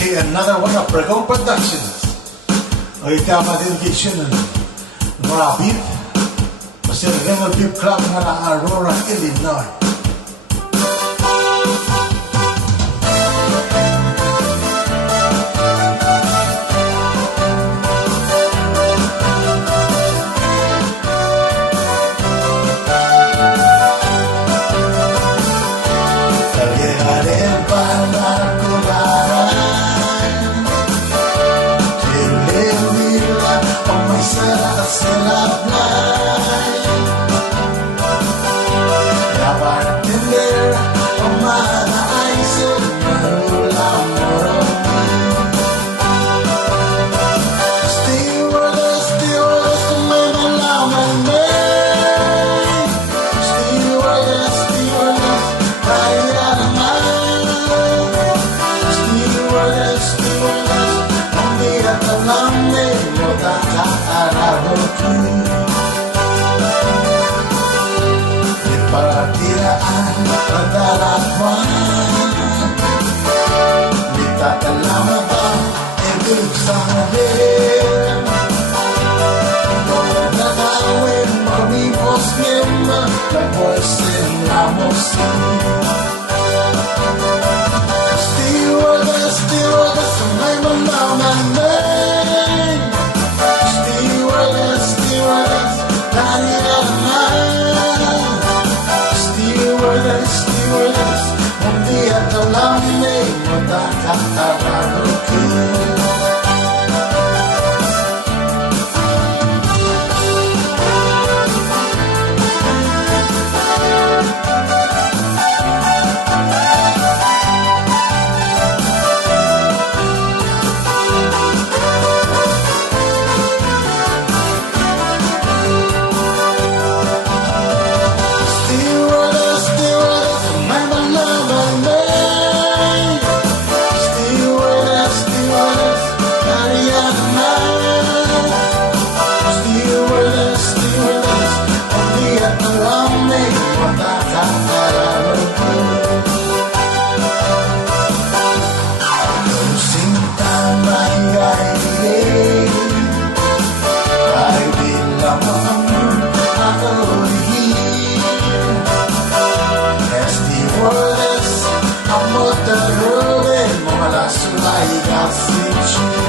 Okay, another one of Pregong Productions. Ita ma-dedication ng mga beef. Kasi Rebel Beef Club nga na Aurora, Illinois. Partiraan pagdalakwan di tak kelamatan hidup sahir Nagawin mamipos ngema Nagpoisin na musin Stewardess, stewardess may malaman na Stewardess, stewardess Dari stewardess, un día te hablame, no te cantará I'm not the girl in my last life, I see you.